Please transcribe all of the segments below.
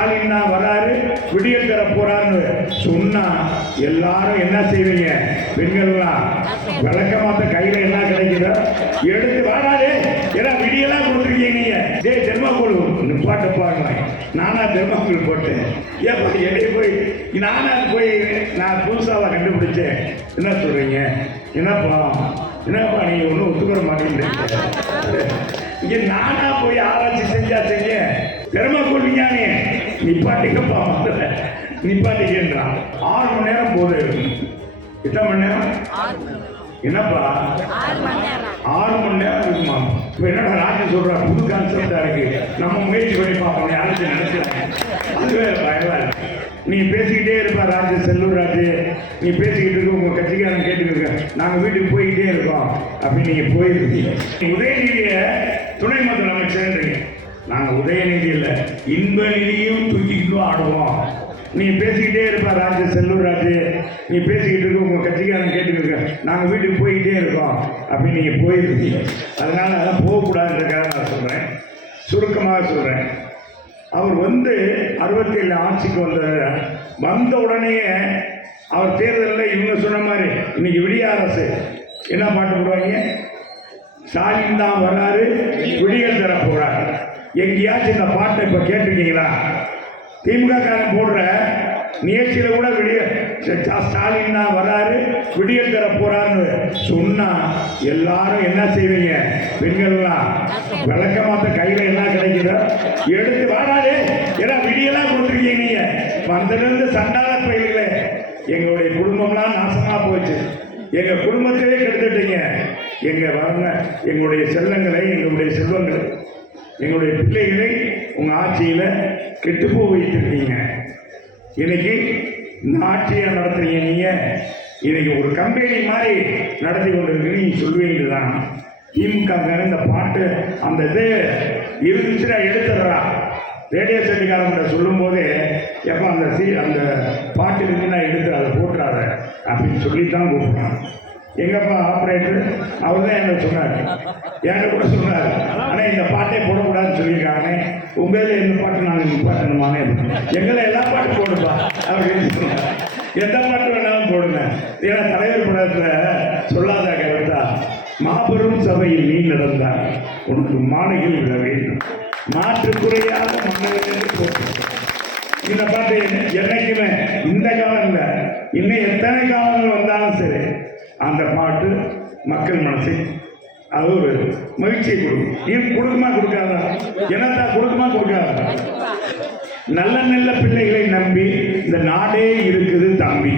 ஸ்டாலின் தான் வராரு, விடியல் தர போறான்னு சொன்னா எல்லாரும் என்ன செய்வீங்க? பெண்கள்லாம் விளக்கமாத்த கையில என்ன கிடைக்குதோ எடுத்து வாடாதே, ஏன்னா விடியெல்லாம் கொடுத்துருக்கீங்க நீங்க. டே தெர்மாக்கோல் நிப்பாட்ட பாருங்க, நானா தெர்மாக்கோல் போட்டேன். ஏப்பா என்னைய போய் நானா போய் நான் புதுசாவா கண்டுபிடிச்சேன். என்ன சொல்றீங்க? என்னப்பா நீங்க ஒன்றும் ஒத்துக்கிற மாட்டேங்கிறீங்க. இங்க நானா போய் ஆராய்ச்சி செஞ்சா செய்ய தெர்மாக்கோல் விஞ்ஞானி நிப்பாட்டிக்கப்பா, நிப்பாட்டிக்கின்றான். 6 மணி நேரம் போது எத்தனை மணி நேரம்? என்னப்பா 6 மணி நேரம் இருக்குமா? இப்ப என்னடா ராஜன் சொல்ற புது கான்செப்டா இருக்கு, நம்ம முயற்சி பண்ணி பார்ப்போம். யாரும் நினைச்சாங்க அதுவே பயமா. நீ பேசிக்கிட்டே இருப்பா ராஜு, செல்லூர் ராஜு, நீ பேசிக்கிட்டு இருக்க, உங்க கட்சிக்காரன் கேட்டுருக்க, நாங்க வீட்டுக்கு போய்கிட்டே இருக்கோம் அப்படின்னு நீங்க போயிருக்கீங்க. உதயநிதிய துணை முதலமைச்சர்ன்றீங்க. நாங்க உதயநிதி இல்லை, இன்ப நிதியும் தூக்கிக்கிட்டு ஆடுவோம். நீ பேசிக்கிட்டே இருப்பா ராஜு, செல்லூர் ராஜு, நீ பேசிக்கிட்டு இருக்க, உங்க கட்சிக்காரன் கேட்டுருக்க, நாங்க வீட்டுக்கு போய்கிட்டே இருக்கோம் அப்படின்னு நீங்க போயிருக்கீங்க. அதனால அதெல்லாம் போகக்கூடாதுன்றதுக்காக நான் சொல்றேன், சுருக்கமாக சொல்றேன். அவர் 67 ஆட்சிக்கு வந்த உடனே அவர் தேர்தலில் இவங்க சொன்ன மாதிரி இன்னைக்கு விடிய அரசு என்ன பாட்டு போடுவாங்க? ஸ்டாலின் தான் வராரு, விடியல் தர போறாரு. எங்கேயாச்சும் இந்த பாட்டை இப்ப கேட்டிருக்கீங்களா? திமுக காரன் போடுற நிகழ்ச்சியில கூட ஸ்டாலின் தான் வராரு, விடியல் தர போறான்னு சொன்னா எல்லாரும் என்ன செய்வீங்க? பெண்கள்லாம் விளக்கமாத்த கையில என்ன கிடைக்குதோ எடுத்து வாடாதே, ஏன்னா விடியெல்லாம் கொடுத்துருக்கீங்க நீங்க. வந்திருந்து சண்டாள பயிர்களே, எங்களுடைய குடும்பம்லாம் நாசமா போச்சு, எங்க குடும்பத்தையே கெடுத்துட்டீங்க. எங்க வரங்க எங்களுடைய செல்லங்களை, எங்களுடைய செல்வங்களை, எங்களுடைய பிள்ளைகளை உங்க ஆட்சியில கெட்டுப்போ வைத்திருக்கீங்க. இன்னைக்கு இந்த ஆட்சியை நடத்துறீங்க நீங்க. இன்னைக்கு ஒரு கம்பெனி மாதிரி நடத்தி கொண்டிருக்கு நீங்க சொல்லுவீங்கதான். திமுக இந்த பாட்டு அந்த இது இருந்துச்சுன்னா எடுத்துடுறா. ரேடியோ செட்டிக்காரங்கிட்ட சொல்லும் போதே எப்போ அந்த பாட்டு இருந்துச்சுன்னா எடுத்து அதை போட்டுறாத அப்படின்னு சொல்லித்தான் கூப்பிடுறான். எங்கப்பா ஆப்ரேட்டர் அவர் தான் என்ன சொன்னார், என்கிட்ட கூட சொன்னார். ஆனால் இந்த பாட்டே போடக்கூடாதுன்னு சொல்லியிருக்காங்க. உங்களில் எந்த பாட்டு நாங்கள் நிப்பாட்டணுமானே, எங்களை எல்லா பாட்டும் போடுப்பா அப்படின்னு சொன்னார். எந்த பாட்டு வேணாலும் போடுங்க. ஏன்னா தலைவர் படத்தில் சொல்லாத கருத்தா, மாபெரும் சபையில் நீ நடந்தார் உனக்கு மாலையில் விட வேண்டும், மாற்றுக்குறையாக மன்னர்கள் போட்டு. இந்த பாட்டு என்னைக்குமே இந்த காலம் இல்லை, இன்னும் எத்தனை காலங்கள் வந்தாலும் சரி அந்த பாட்டு மக்கள் மனசை அது ஒரு மகிழ்ச்சியை கொடுக்கும். நீ கொடுக்குமா கொடுக்காதா? என்னத்தான் கொடுக்குமா கொடுக்காதா? நல்ல நல்ல பிள்ளைகளை நம்பி இந்த நாடே இருக்குது தம்பி.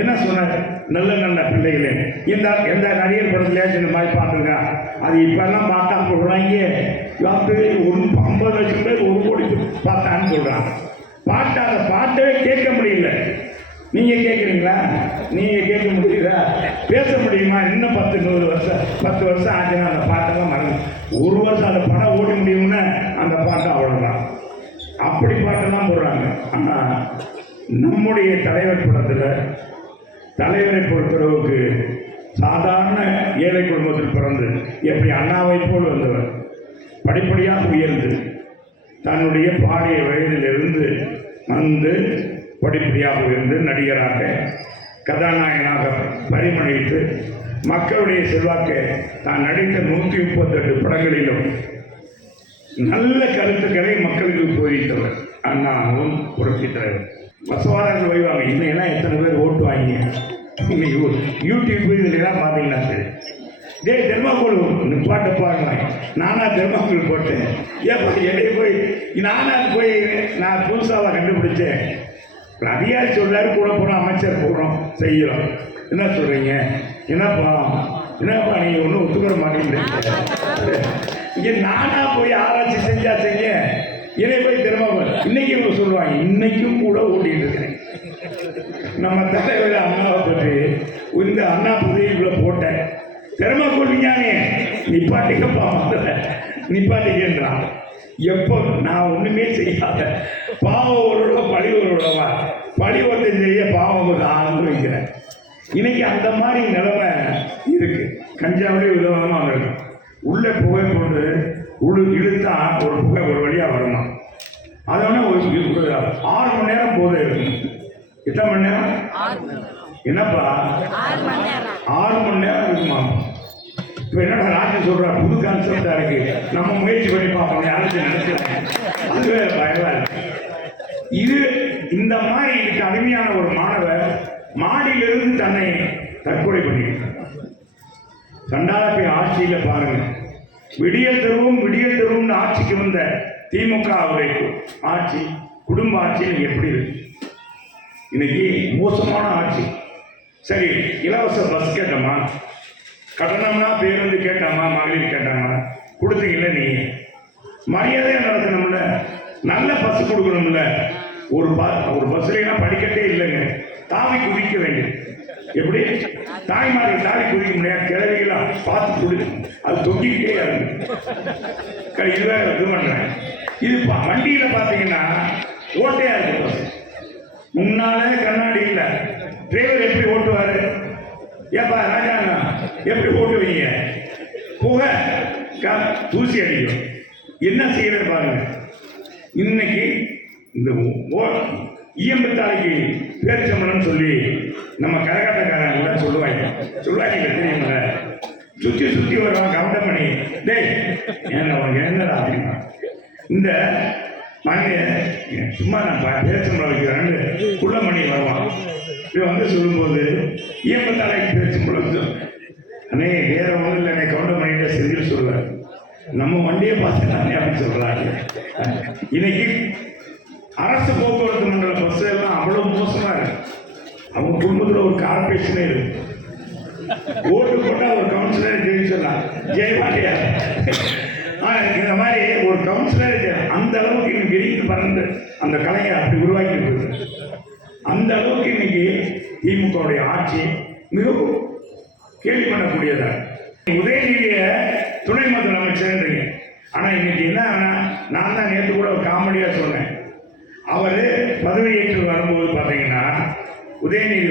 என்ன சொன்ன? நல்ல நல்ல பிள்ளைகளே. எந்த நடிகர் படத்துலயாச்சும் இந்த மாதிரி பார்த்துருக்கா? அது இப்பெல்லாம் பார்த்தா சொல்றாங்க 50 லட்சம் பேர் 1 கோடி பார்த்தான்னு சொல்றாங்க. அந்த பாட்டவே கேட்க முடியல. நீங்க கேட்குறீங்களா? நீங்க கேட்க முடியுதா? பேச முடியுமா? இன்னும் 10 வருஷம் ஆச்சுன்னா அந்த பாட்டெல்லாம் மறந்து 1 வருஷம் அந்த படம் ஓடி முடியும்னா அந்த பாட்டு அவ்வளவுதான். அப்படி பாட்டெல்லாம் போடுறாங்க. ஆனா நம்முடைய தலைவர் படத்துல தலைவரை பொறுத்தளவுக்கு சாதாரண ஏழை குடும்பத்தில் பிறந்து எப்படி அண்ணாவை போல் வந்தவர் படிப்படியாக உயர்ந்து தன்னுடைய பாடிய வயதிலிருந்து வந்து படிப்படியாக உயர்ந்து நடிகராக கதாநாயகனாக பரிமளித்து மக்களுடைய செல்வாக்கை தான் நடித்த 138 படங்களிலும் நல்ல கருத்துக்களை மக்களுக்கு போதித்தவர் அண்ணாவும் புரட்சி தலைவர். வசவாளர்கள் வைவாங்க. இன்னும் எத்தனை பேர் ஓட்டு வாங்க இன்னைக்கு யூடியூப் இதெல்லாம் பார்த்தீங்கன்னா சரி. டே தெர்மாக்கோல் நிப்பாட்ட பாருங்க, நானா தெர்மாக்கோல் போட்டேன். ஏப்பா என்னைய போய் நானா போய் நான் புதுசாவா கண்டுபிடிச்சேன். அதிகாரி சொல்றாரு கூட போகிறோம், அமைச்சர் போகிறோம், செய்யறோம். என்ன சொல்றீங்க? என்னப்பா நீங்க ஒன்றும் ஒத்துக்கிற மாட்டேங்கிறீங்க. இங்க நானா போய் ஆராய்ச்சி செஞ்சா செய்ய என்னை போய் தெர்மாக்கோல் இன்னைக்கு இவங்க சொல்லுவாங்க. இன்னைக்கும் கூட ஓட்டிட்டு இருக்கிறேன். நம்ம தலைவர் அண்ணாவை பற்றி இந்த அண்ணா புதையுள்ள போட்டேன். தெர்மாக்கோல் விஞ்ஞானி நிப்பாட்டிக்கப்பா, நிப்பாட்டிக்கின்றான். எப்போ நான் ஒண்ணுமே செய்யாத பாவம் ஒருவரோட பழி ஒருவரோடவா, பழி ஒருத்தன் செய்ய பாவம் ஒரு ஆரம்பிக்கிறேன். இன்னைக்கு அந்த மாதிரி நிலைமை இருக்கு. கஞ்சாவிலே விதமாக இருக்கும். உள்ள புகை கொண்டு இழுத்தா ஒரு புகை ஒரு வழியா வருமா? அதோட ஒரு 6 மணி நேரம் போதை இருக்கும். எத்தனை மணி நேரம்? என்னப்பா 6 மணி நேரம் இருக்குமா? இப்போ என்னடா ராஜன் சொல்றா, புது கான்செப்டா இருக்கு, நம்ம முயற்சி பண்ணி பார்ப்போம் யாரும் நினைச்சிருக்கேன். அதுவே பயமா இருக்கு. இது இந்த மாதிரி இதுக்கு அருமையான ஒரு மாணவர் மாடியிலிருந்து தன்னை தற்கொலை பண்ணியிருக்கார். சண்டாளப்பை ஆட்சியில பாருங்க, விடியல் தெருவும் ஆட்சிக்கு வந்த திமுக அவருடைய ஆட்சி, குடும்ப ஆட்சியில் எப்படி இருக்கு? இன்னைக்கு மோசமான ஆட்சி. சரி, இலவச பஸ் கேட்டோமா, கட்டணம்னா பேருந்து கேட்டாமா, மகளிர் கேட்டாமா, கொடுத்தீங்கல்ல. நீ மரியாதையா நடத்தணும்ல, நல்ல பஸ் கொடுக்கணும்ல. ஒரு பஸ்லாம் படிக்கட்டே இல்லைங்க, தாவி குதிக்க வேண்டியது. எப்படி தாய்மார்கள் தாவி குதிக்க முடியாது, கிழவிகளாம் பார்த்து குடி, அது தொங்கிக்கிட்டே இருக்கு. இதுவே இது பண்றேன். இது வண்டியில பாத்தீங்கன்னா ஓட்டையா இருக்கு பஸ், முன்னாலே கண்ணாடி இல்ல. டிரைவர் எப்படி ஓட்டுவாரு? ஏப்பா ராஜாங்க எப்படி ஓட்டுவீங்க? புகை தூசி அடிக்கும். என்ன செய்யறது பாருங்க. இன்னைக்கு இந்த ஈயம்பத்தாளைக்கு பேரிச்சம்பளம்னு சொல்லி நம்ம கரகாட்டக்காரங்க கூட சொல்லுவாங்க தெரியுமில்ல. சுத்தி வருவாங்க கவுண்டம் பண்ணி, டேய் என்னடா அப்படின்னா, இந்த மணி சும்மா நான் பேரிச்சம்பளம் வைக்கிறேன்னு குள்ளமணி வருவான். இவன் வந்து சொல்லும்போது ஈயம்பத்தாளைக்கு பேரிச்சம்பளம் அண்ணே வேற ஒன்றும் இல்லை, கவுண்டம் பண்ணிட்டு செஞ்சு சொல்லுவார். நம்ம வண்டியை பார்த்துட்டானே அப்படின்னு சொல்றாங்க. இன்னைக்கு அரசு போக்குவரத்து மண்டல பஸ் எல்லாம் அவ்வளவு மோசமா இருக்கு. அவங்க குடும்பத்தில் ஒரு கார்பரேஷனே இருக்கு. ஓட்டு போட்டா ஒரு கவுன்சிலர் ஜெயிச்சிடலாம், ஜெயமாட்டியா. இந்த மாதிரி ஒரு கவுன்சிலர் அந்த அளவுக்கு இன்னைக்கு விரிந்து பறந்து அந்த கலையை அப்படி உருவாக்கி இருக்கு. அந்த அளவுக்கு இன்னைக்கு திமுகவுடைய ஆட்சி மிகவும் கேள்வி பண்ணக்கூடியதா. உதயநிதிய துணை முதலமைச்சர்ன்றீங்க. ஆனா இன்னைக்கு என்ன, நான் தான் நேற்று கூட ஒரு காமெடியா சொன்னேன். அவரு பதவியேற்று வரும்போது பாத்தீங்கன்னா, உதயநிதி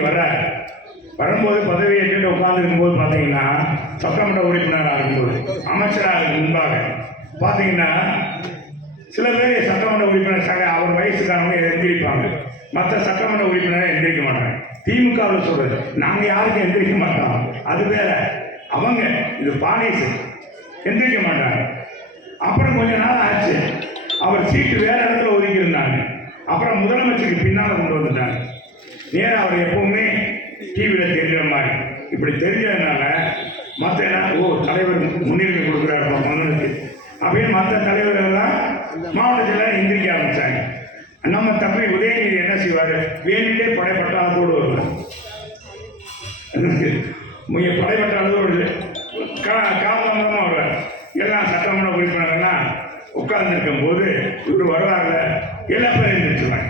வரும்போது பதவியேற்று உட்கார்ந்து போது பாத்தீங்கன்னா, சட்டமன்ற உறுப்பினராக இருக்கும்போது அமைச்சராக முன்பாக பாத்தீங்கன்னா சில பேர் சட்டமன்ற உறுப்பினர் அவர் வயசுக்கானவங்க எந்திரிப்பாங்க, மற்ற சட்டமன்ற உறுப்பினரை எந்திரிக்க மாட்டாங்க. திமுகவில் சொல்றது, நாங்க யாருக்கும் எந்திரிக்க மாட்டோம், அது வேற. அவங்க இது பாலிசி எந்திரிக்க மாட்டாங்க. அப்புறம் கொஞ்ச நாள் ஆச்சு, அவர் சீட்டு வேற இடத்துல ஒதுக்கி இருந்தாங்க. அப்புறம் முதலமைச்சருக்கு பின்னால் கொண்டு வந்துட்டாங்க. நேரம் அவர் எப்பவுமே டிவியில் தெரிகிற மாதிரி இப்படி தெரிஞ்சதுனால மற்ற தலைவர் முன்னுரிமை கொடுக்குறாரு மகனுக்கு அப்படின்னு மற்ற தலைவர்கள்லாம் மாவட்டத்தில் எந்திரிக்க ஆரம்பிச்சாங்க. நம்ம தம்பி உதயநிதி என்ன செய்வார்? வேண்டிட்டே படைப்பட்டாளத்தோடு வருவார். படைப்பட்டாளத்தோடு காலமாக வருவார். எல்லாம் சட்டமன்ற உறுப்பினர்கள்லாம் உட்கார்ந்துருக்கும் போது இவர் வருவார்ல, எல்லா பேரும் எழுந்திரிச்சுவாங்க.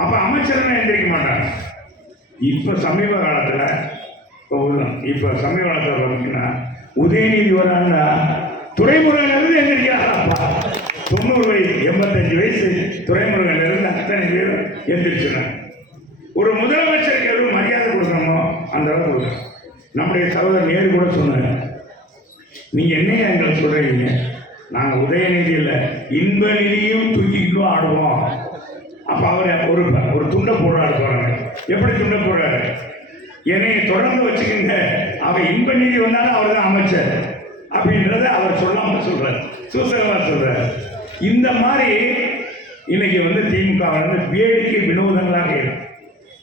அப்ப அமைச்சர்கள் எந்திரிக்க மாட்டாங்க. இப்ப சமீப காலத்துல பார்த்தீங்கன்னா உதயநிதி வராங்கன்னா துறைமுருகனிலிருந்து எந்திரிக்கிறாரப்பா. 90 வயசு 85 வயசு துறைமுருகனிலிருந்து அத்தனை பேரும் எந்திரிச்சுறாங்க. ஒரு முதலமைச்சருக்கு எவ்வளவு மரியாதை கொடுக்கணுமோ அந்த அளவுக்கு கொடுக்கணும். நம்முடைய சகோதரர் நேரு கூட சொன்னார், நீங்க என்னையா எங்களை சொல்றீங்க, நாங்க உதயநிதி இல்ல இன்ப நிதியும் தூக்கிட்டு ஆடுவோம். அப்ப அவர் ஒரு துண்டை போடுறாரு பாருங்க. எப்படி துண்டை போடுறாரு? என்னைய தொடர்ந்து வச்சுக்கோங்க, அவர் இன்ப நிதி வந்தாலும் அவர் தான் அமைச்சர் அப்படின்றத அவர் சொல்லாம சொல்றாரு, சூசகமா சொல்றாரு. இந்த மாதிரி இன்னைக்கு வந்து திமுக வேடிக்கை வினோதங்களாக இருக்கு.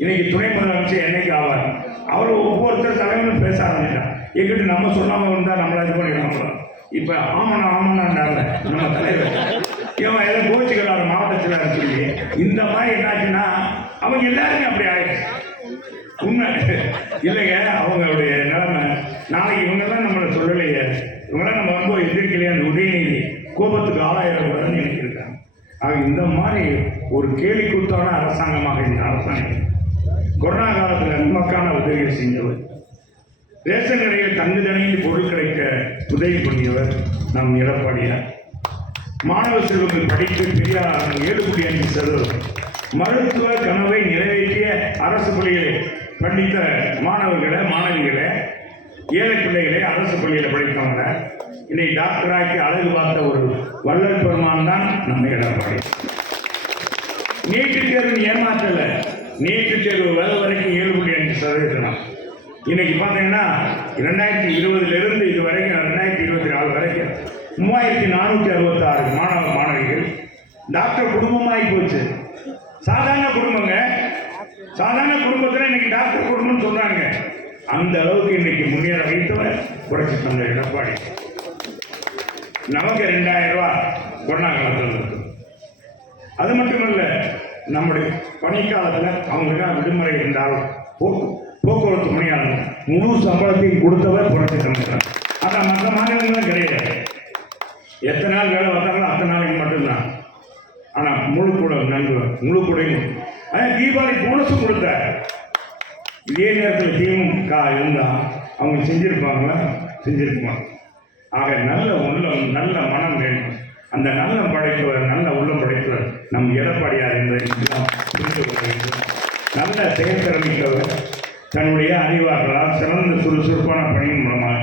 இன்னைக்கு துணை முதலமைச்சர் என்னைக்கு ஆவார்? அவர் ஒவ்வொருத்தர் தலைவரும் பேச ஆரம்பிச்சார். எங்கிட்ட நம்ம சொல்லாம இருந்தா நம்மள இது பண்ணிடலாம். இப்ப ஆமனாண்டாங்க நம்ம தலைவர் இவன் எதை கோச்சிக்கிறாரு மாவட்டத்தில் சொல்லி. இந்த மாதிரி என்னாச்சுன்னா அவங்க எல்லாருமே அப்படி ஆயிடுச்சு. உண்மை இல்லைங்க, அவங்களுடைய நிலைமை. நாளைக்கு இவங்கெல்லாம் நம்மளை சொல்லலையே, இவங்கெல்லாம் நம்ம ரொம்ப எதிர்க்கலையே, அந்த உதயநிதி கோபத்துக்கு ஆளாயிரம் நினைக்கிறாங்க. ஆக இந்த மாதிரி ஒரு கேலிக்கூத்தான அரசாங்கமாக இந்த அரசாங்கம் கொரோனா காலத்தில் நன்மக்கான உதவியை செஞ்சவர், ரேஷன் கடையில் தங்குதடையில் பொருள் கிடைக்க உதவி பண்ணியவர் நம் எடப்பாடியார். மாணவ செல்வங்கள் படித்து பெரியார் 7.5% மருத்துவ கனவை நிறைவேற்றிய அரசு பள்ளிகளை படித்த மாணவர்களை மாணவிகளை ஏழை பிள்ளைகளை அரசு பள்ளியில் படித்தவங்க இன்னைக்கு டாக்டராக்கி அழகு பார்த்த ஒரு வள்ளல் பெருமான் தான் நம்ம எடப்பாடி. நீட்டு தேர்வு ஏமாற்றல. நீட்டு தேர்வு வேலை வரைக்கும் 7.5%. இன்னைக்கு பார்த்தீங்கன்னா 2020 இது வரைக்கும் 2024 வரைக்கும் 3466 மாணவ மாணவிகள் டாக்டர் குடும்பமாகி போச்சு. சாதாரண குடும்பங்க, சாதாரண குடும்பத்தில் இன்னைக்கு டாக்டர் குடும்பம்னு சொல்றாங்க. அந்த அளவுக்கு இன்னைக்கு முன்னேற வைத்தவர் புரட்சி தலைவர் எடப்பாடி. நமக்கு 2000 ரூபாய் கொரோனா காலத்தில் இருக்கு. அது மட்டுமல்ல, நம்முடைய பணிக்காலத்தில் அவங்க விடுமுறை இருந்தாலும் போக்குவரத்து பணியாளர் முழு சம்பளத்தையும் கொடுத்தவர் புரட்சி தலைவர். ஆனால் மற்ற மாநிலங்களும் கிடையாது. எத்தனை நாள் வேலை வந்தாலும் அத்தனை நாளைக்கு மட்டும்தான். ஆனால் முழு கூட முழு கூடையும் தீபாவளி போனஸும் கொடுத்தார். இதே நேரத்தில் திமுக இருந்தால் அவங்க செஞ்சிருப்பாங்களா? செஞ்சிருப்பாங்க. ஆக நல்ல உள்ளம், நல்ல மனம் வேண்டும். அந்த நல்ல படைத்தவர், நல்ல உள்ளம் படைத்தவர் நம் எடப்பாடியார் என்பதை புரிந்து கொள்ள வேண்டும். நல்ல செயற்திறமிக்கவர், தன்னுடைய அறிவாற்றலால் சிறந்த சுறுசுறுப்பான பணியின் மூலமாக